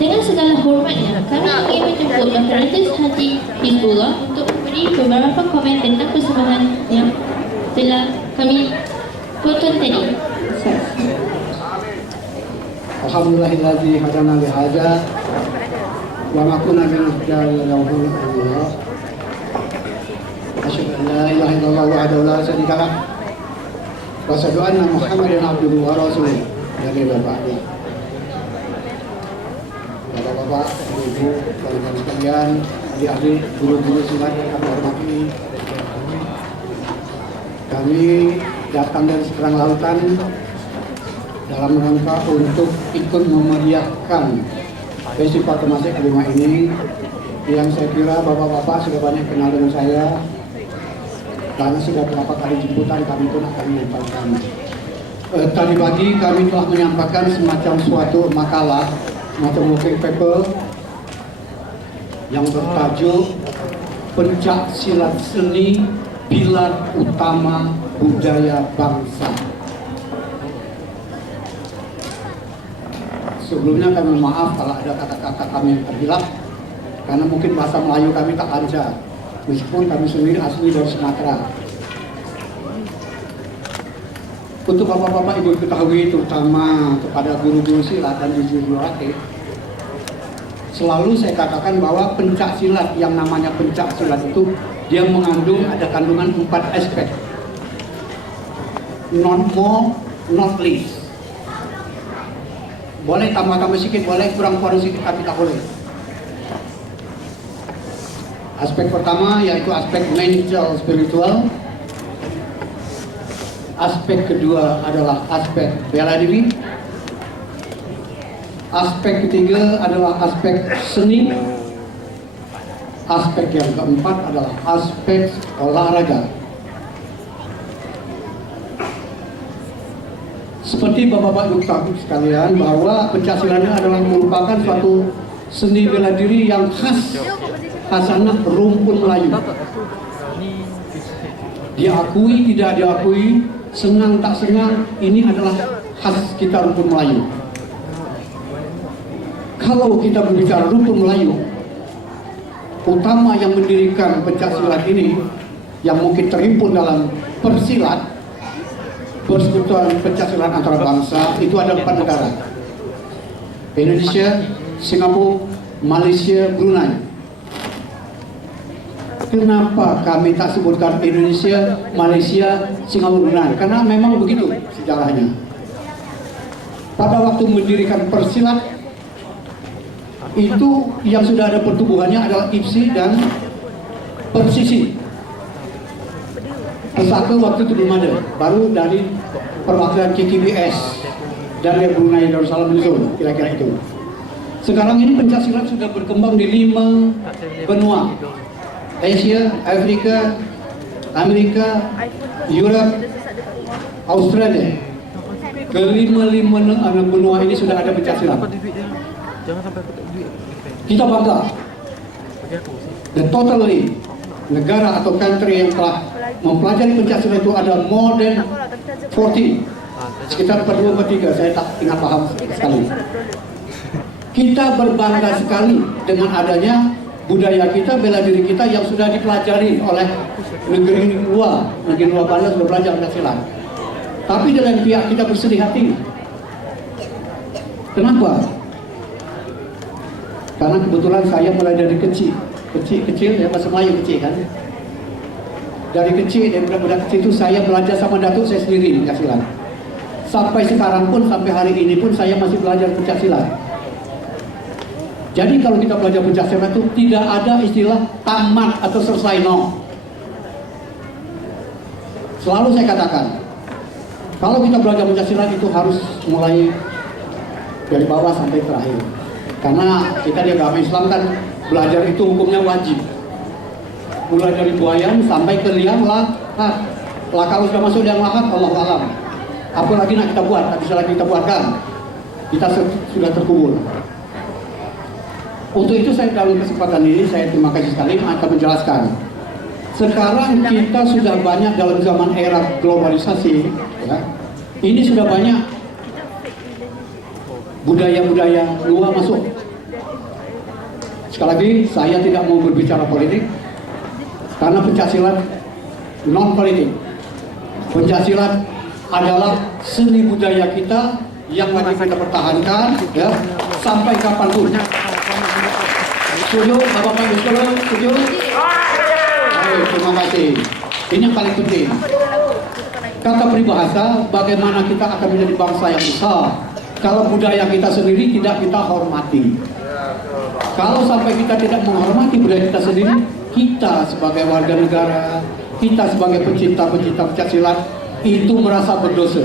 Dengan segala hormatnya, kami ingin menjemput Maharajas Haji Hizbullah untuk memberi beberapa komen tentang persembahan yang telah kami tonton tadi. Alhamdulillahilladzi hadana li hadza wa ma kunna linahtadiya lawla Allah. Asyhadu an la ilaha illallah wahdahu la syarika lah wa asyhadu anna Muhammadan abduhu wa rasuluh. Dari Bapaknya, Bapak-bapak, Ibu-ibu, kawan-kawan sekalian, adik-adik, guru-guru silat yang kami hormati, kami datang dari seberang lautan dalam rangka untuk ikut memeriahkan festival Temasek Kelima ini, yang saya kira bapak-bapak sudah banyak kenal dengan saya karena sudah beberapa kali jemputan kami pun akan menyampaikan. Tadi pagi kami telah menyampaikan semacam suatu makalah, semacam working paper yang bertajuk Pencak Silat Seni Pilar Utama Budaya Bangsa. Sebelumnya kami maaf kalau ada kata-kata kami yang terhilap, karena mungkin bahasa Melayu kami tak lancar, meskipun kami sendiri asli dari Sumatera. Untuk bapak-bapak ibu ketahui, terutama kepada guru-guru silat dan juru latih, selalu saya katakan bahwa pencak silat, yang namanya pencak silat itu dia mengandung, ada kandungan 4 aspek, not more, not least. Boleh tambah-tambah sedikit, boleh kurang-kurang sedikit, tapi tak boleh. Aspek pertama yaitu aspek mental spiritual. Aspek kedua adalah aspek bela diri. Aspek ketiga adalah aspek seni. Aspek yang keempat adalah aspek olahraga. Seperti bapak-bapak ibu sekalian, bahwa pencaksilat adalah merupakan suatu seni bela diri yang khas khasanah rumpun Melayu. Diakui tidak diakui, senang tak senang, ini adalah khas kita rumpun Melayu. Kalau kita berbicara rumpun Melayu, utama yang mendirikan pencaksilat ini, yang mungkin terhimpun dalam persilat, persekutuan pencaksilat antara bangsa, itu ada 4 negara: Indonesia, Singapura, Malaysia, Brunei. Kenapa kami tak sebutkan Indonesia, Malaysia, Singapura, Brunei? Karena memang begitu sejarahnya. Pada waktu mendirikan persilat, itu yang sudah ada pertubuhannya adalah IPSI dan Persisi. Pesaka waktu itu belum ada, baru dari perwakilan KKBS dari Brunei Darussalam Nuzul, kira-kira itu. Sekarang ini pencaksilat sudah berkembang di 5 benua: Asia, Afrika, Amerika, Europe, Australia. Kelima-lima benua ini sudah ada pencaksilat. Kita bangga. Dan totally negara atau country yang telah mempelajari pencaksilat itu ada more than 40, sekitar 42-43, saya tak ingat paham sekali. Kita berbangga sekali dengan adanya budaya kita, bela diri kita yang sudah dipelajari oleh negeri luar Belanda sudah belajar pencaksilat. Tapi dengan pihak kita bersedih hati. Kenapa? Karena kebetulan saya mulai dari kecil ya, bahasa Melayu kecil kan. Dari kecil, dari budak kecil itu saya belajar sama datuk saya sendiri pencaksilat. Sampai sekarang pun, sampai hari ini pun saya masih belajar pencaksilat. Jadi kalau kita belajar pencaksilat itu tidak ada istilah tamat atau selesai, no. Selalu saya katakan, kalau kita belajar pencaksilat itu harus mulai dari bawah sampai terakhir. Karena kita di agama Islam kan belajar itu hukumnya wajib. Mulai dari buayan sampai ke liang lahat. Lah kalau sudah masuk liang lahat, Allah alam. Apa lagi nak kita buat? Tak bisa lagi kita buatkan. Kita sudah terkubur. Untuk itu saya dalam kesempatan ini saya terima kasih sekali akan menjelaskan. Sekarang kita sudah banyak dalam zaman era globalisasi, ya. Ini sudah banyak budaya-budaya luar masuk. Sekali lagi, saya tidak mau berbicara politik, karena pencaksilat non politik. Pencaksilat adalah seni budaya kita yang wajib kita pertahankan, ya, sampai kapanpun. Setuju, Bapak-Bapak Ibu sekalian? Setuju? Baik, terima kasih. Ini yang paling penting. Kata peribahasa, bagaimana kita akan menjadi bangsa yang besar kalau budaya kita sendiri tidak kita hormati. Kalau sampai kita tidak menghormati budaya kita sendiri, kita sebagai warga negara, kita sebagai pencinta-pencinta pencaksilat itu merasa berdosa.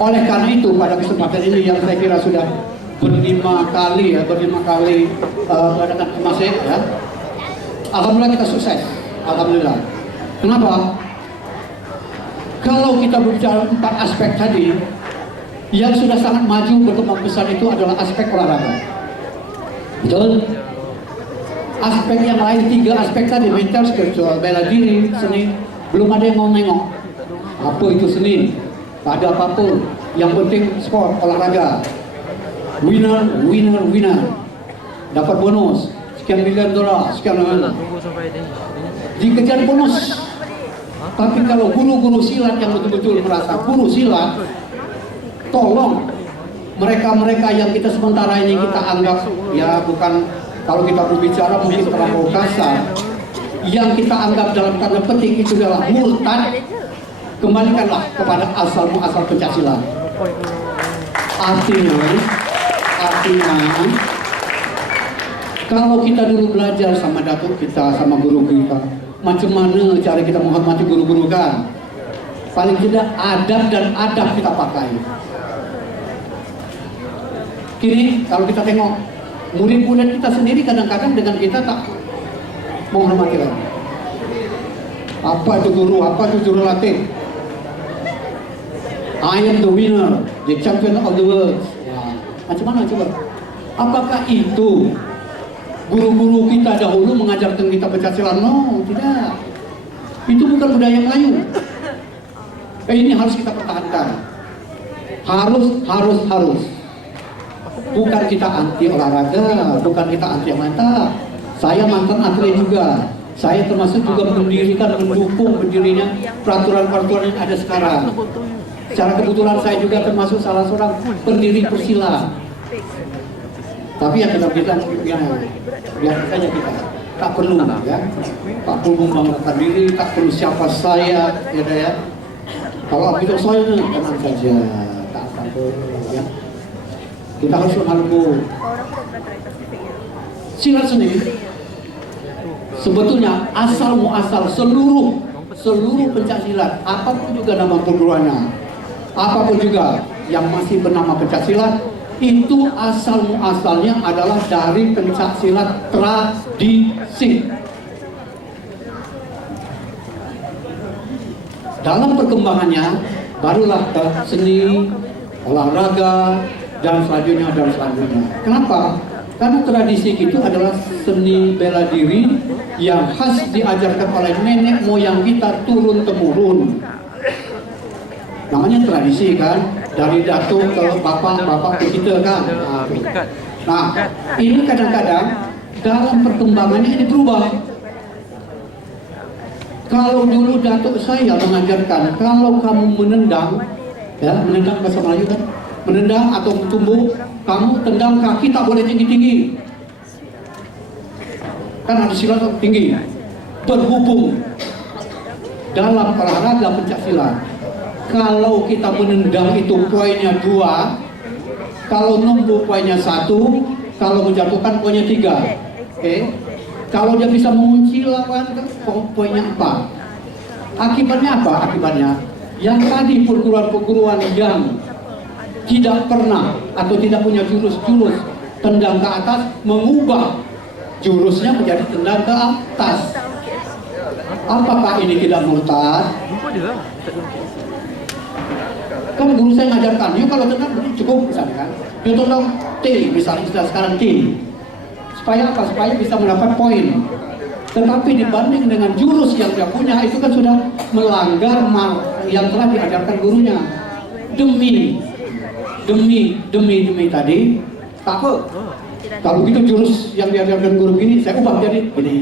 Oleh karena itu, pada kesempatan ini yang saya kira sudah berlima kali mengadakan Temasek, ya. Alhamdulillah kita sukses. Alhamdulillah. Kenapa? Kalau kita berbicara 4 aspek tadi, yang sudah sangat maju berkembang besar itu adalah aspek olahraga. Betul? Aspek yang lain 3 aspek tadi, mental, spiritual, bela diri, seni, belum ada yang mau nengok. Apa itu seni? Tak ada apapun. Yang penting sport, olahraga. Winner, winner, winner. Dapat bonus sekian miliar dolar, sekian miliar. Dikejar bonus. Tapi kalau guru-guru silat yang betul-betul merasa guru silat, tolong mereka-mereka yang kita sementara ini kita anggap, ya bukan, kalau kita berbicara mungkin terlalu kasar, yang kita anggap dalam tanda petik itu adalah murtad, kembalikanlah kepada asal muasal pencaksilat. Artinya kalau kita dulu belajar sama datuk kita, sama guru kita, macam mana cara kita menghormati guru-guru kan? Paling tidak adab dan adab kita pakai. Kini kalau kita tengok murid-murid kita sendiri kadang-kadang dengan kita tak menghormati lagi. Apa itu guru? Apa itu juru latih? I am the winner, the champion of the world. Ya, macam mana coba? Apakah itu guru-guru kita dahulu mengajarkan kita pencaksilat? No, tidak. Itu bukan budaya Melayu. Ini harus kita pertahankan. Harus. Bukan kita anti olahraga, bukan kita anti mantap. Saya mantan atlet juga. Saya termasuk juga mendukung berdirinya peraturan-peraturan yang ada sekarang. Secara kebetulan saya juga termasuk salah seorang pendiri Persila. Tapi yang kita bilang, biar saja kita tak perlu, ya, tak perlu membanggakan diri, tak perlu siapa saya, ya. Kalau kita saya tenang saja, tak apa, ya. Kita harus menghadapi silat sendiri. Sebetulnya asal muasal seluruh pencaksilat, apapun juga nama perguruannya, apapun juga yang masih bernama pencaksilat, itu asal muasalnya adalah dari pencaksilat tradisi. Dalam perkembangannya barulah ke seni, olahraga, dan selanjutnya. Kenapa? Karena tradisi itu adalah seni bela diri yang khas diajarkan oleh nenek moyang kita turun temurun. Namanya tradisi kan, dari datuk ke bapak kita kan. Nah, ini kadang-kadang dalam perkembangannya ini berubah. Kalau dulu datuk saya mengajarkan, kalau kamu menendang, ya menendang bahasa Melayu kan, menendang atau tumbuk, kamu tendang kaki tak boleh tinggi-tinggi. Kan ada silat tinggi. Berhubung dalam olahraga pencaksilat, kalau kita menendang itu poinnya 2, kalau numbuk poinnya 1, kalau menjatuhkan poinnya 3. Kalau dia bisa mengunci lawan, poinnya 4. Akibatnya apa? Akibatnya yang tadi perguruan-perguruan yang tidak pernah atau tidak punya jurus-jurus tendang ke atas, mengubah jurusnya menjadi tendang ke atas. Apakah ini tidak murtad? Kan guru saya mengajarkan, yuk kalau tendang cukup misalnya kan, yuk tendang T misalnya, sudah sekarang T. Supaya apa? Supaya bisa mendapat poin. Tetapi dibanding dengan jurus yang dia punya, itu kan sudah melanggar yang telah diajarkan gurunya. Demi tadi, Tak apa. Kalau begitu jurus yang diajarkan guru ini saya ubah jadi ini.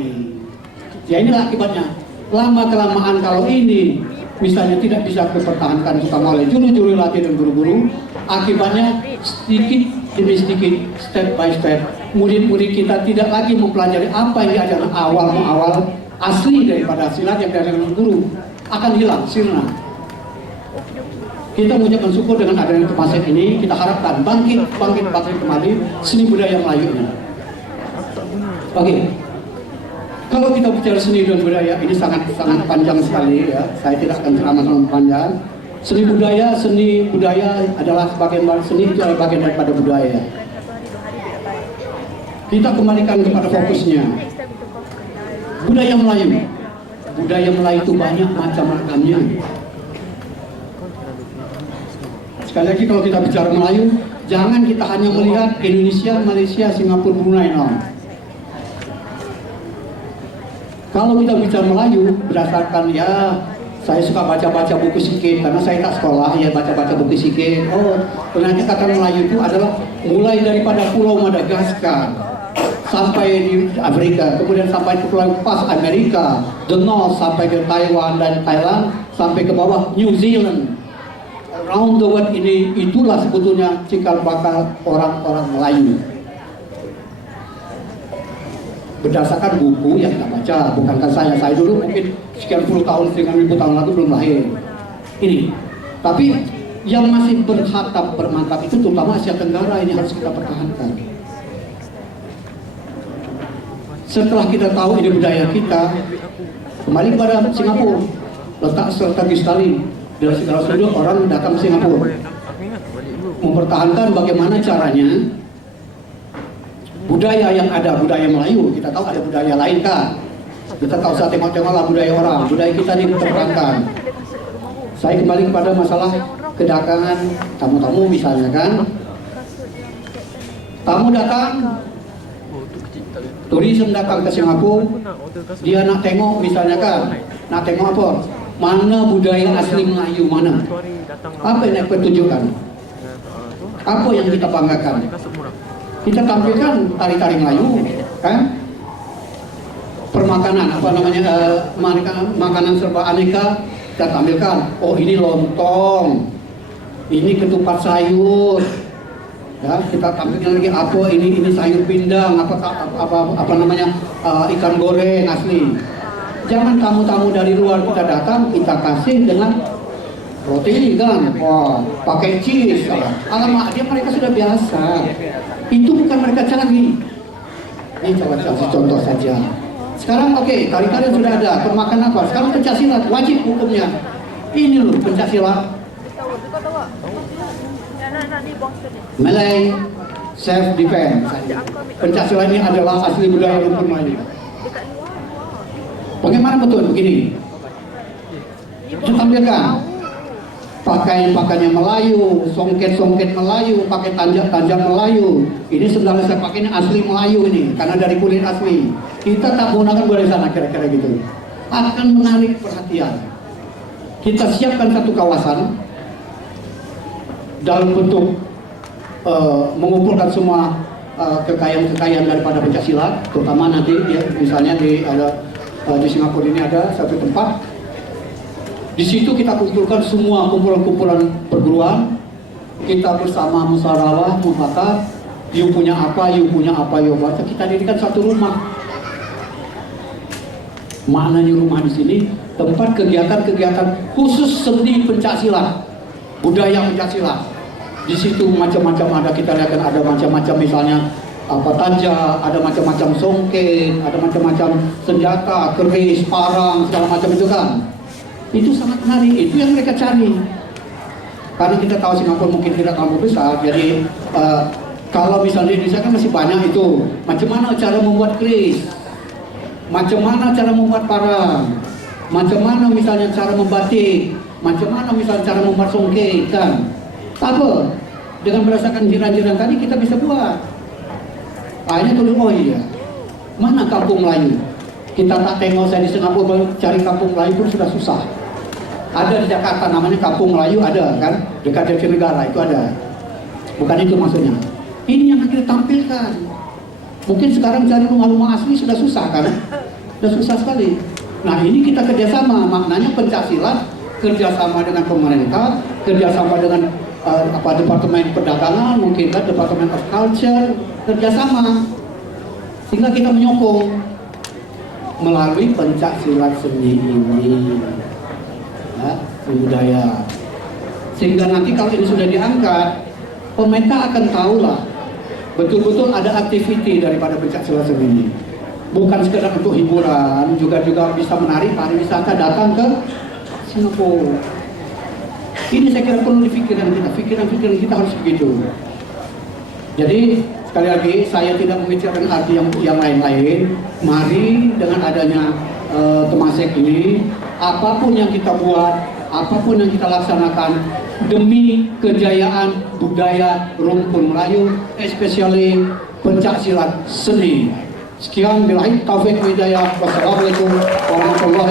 Ya inilah akibatnya. Lama kelamaan kalau ini misalnya tidak bisa dipertahankan terutama oleh juru-juru latih dan guru-guru, akibatnya sedikit demi sedikit, step by step, murid-murid kita tidak lagi mempelajari apa yang diajarkan awal asli daripada silat yang diajarkan guru, akan hilang, sirna. Kita mengucapkan syukur dengan adanya Temasek ini, kita harapkan bangkit kembali seni budaya Melayu ini. Oke. Kalau kita bicara seni dan budaya ini sangat panjang sekali ya. Saya tidak akan ceramah terlalu panjang. Seni budaya adalah seni itu adalah bagian daripada budaya. Kita kembalikan kepada fokusnya. Budaya Melayu. Budaya Melayu itu banyak macam-macamnya. Sekali lagi kalau kita bicara Melayu, jangan kita hanya melihat Indonesia, Malaysia, Singapura, Brunei, no. Kalau kita bicara Melayu, berdasarkan ya, saya suka baca-baca buku sikit, karena saya tak sekolah, ya baca-baca buku sikit. Oh, ternyata kata Melayu itu adalah mulai daripada Pulau Madagaskar, sampai di Afrika, kemudian sampai ke Pulau Pas Amerika, the North, sampai ke Taiwan dan Thailand, sampai ke bawah New Zealand. Around the world ini, itulah sebetulnya cikal bakal orang-orang Melayu. Berdasarkan buku yang kita baca, bukankah saya dulu mungkin sekian puluh tahun, sekian ribu tahun lalu belum lahir. Ini, tapi yang masih berhatap, bermantap itu terutama Asia Tenggara ini harus kita pertahankan. Setelah kita tahu ini budaya kita, kembali kepada Singapura, letak strategis sekali dari segala sudut orang datang ke Singapura, mempertahankan bagaimana caranya. Budaya yang ada, budaya Melayu, kita tahu ada budaya lain kan. Kita tahu usah tengok-tengoklah budaya orang, budaya kita diterapkan. Saya kembali kepada masalah kedatangan tamu-tamu misalnya kan. Tamu datang, turis datang ke Singapura, dia nak tengok misalnya kan, nak tengok apa? Mana budaya asli Melayu mana? Apa yang kita tunjukkan? Apa yang kita banggakan? Kita tampilkan tari-tari Melayu, kan? Permakanan, makanan serba aneka kita tampilkan. Oh ini lontong, ini ketupat sayur, ya kita tampilkan lagi apa ini sayur pindang, ikan goreng asli. Jangan tamu-tamu dari luar kita datang, kita kasih dengan roti kan, wah pakai cheese, alamak mereka sudah biasa. Itu bukan mereka cari. Ini coba kasih contoh saja. Sekarang oke, tari-tarian sudah ada, permakan apa? Sekarang pencaksilat wajib hukumnya. Ini loh pencaksilat. Malay self defense. Pencaksilat ini adalah asli budaya lumpur Melayu. Bagaimana betul begini? Kita tampilkan pakaian Melayu, songket Melayu, pakai tanjak Melayu. Ini sebenarnya saya pakai ini asli Melayu ini, karena dari kulit asli. Kita tak menggunakan boleh sana kira-kira gitu. Akan menarik perhatian. Kita siapkan satu kawasan dalam bentuk mengumpulkan semua kekayaan daripada pencaksilat, terutama nanti ya, misalnya di Singapura ini ada satu tempat. Di situ kita kumpulkan semua kumpulan-kumpulan perguruan, kita bersama musyawarah, mufakat, you punya apa, kita dirikan satu rumah. Maknanya rumah di sini tempat kegiatan-kegiatan khusus seni pencaksilat, budaya pencaksilat. Di situ macam-macam ada, kita lihat ada macam-macam misalnya tanja, ada macam-macam songket, ada macam-macam senjata, keris, parang, segala macam itu kan. Itu sangat menarik, itu yang mereka cari. Karena kita tahu Singapura mungkin tidak terlalu besar, jadi kalau misalnya di Indonesia kan masih banyak itu. Macam mana cara membuat keris, macam mana cara membuat parang, macam mana misalnya cara membatik, macam mana misalnya cara membuat songket kan. Apa? Dengan berdasarkan jiran-jiran tadi kita bisa buat. Akhirnya tulis, oh iya, mana kampung Melayu? Kita tak tengok, saya di Singapura cari kampung Melayu pun sudah susah. Ada di Jakarta namanya Kampung Melayu, ada kan, dekat Jatinegara itu ada. Bukan itu maksudnya. Ini yang kita tampilkan. Mungkin sekarang cari rumah-rumah asli sudah susah kan? Sudah susah sekali. Nah ini kita kerjasama, maknanya pencaksilat kerjasama dengan pemerintah, kerjasama dengan Departemen Perdagangan, mungkin kan Departemen of Culture, kerjasama. Sehingga kita menyokong melalui pencaksilat seni ini, ya, budaya. Sehingga nanti kalau ini sudah diangkat, pemerintah akan tahulah betul-betul ada aktiviti daripada pencaksilat seni ini. Bukan sekedar untuk hiburan, juga bisa menarik pariwisata datang ke Singapura. Ini saya kira perlu difikirkan kita, pikiran kita harus begitu. Jadi sekali lagi saya tidak membicarakan arti yang lain-lain. Mari dengan adanya Temasek ini, apapun yang kita buat, apapun yang kita laksanakan demi kejayaan budaya rumpun Melayu, especially pencaksilat seni. Sekian, billahi taufiq wal hidayah. Wassalamualaikum warahmatullahi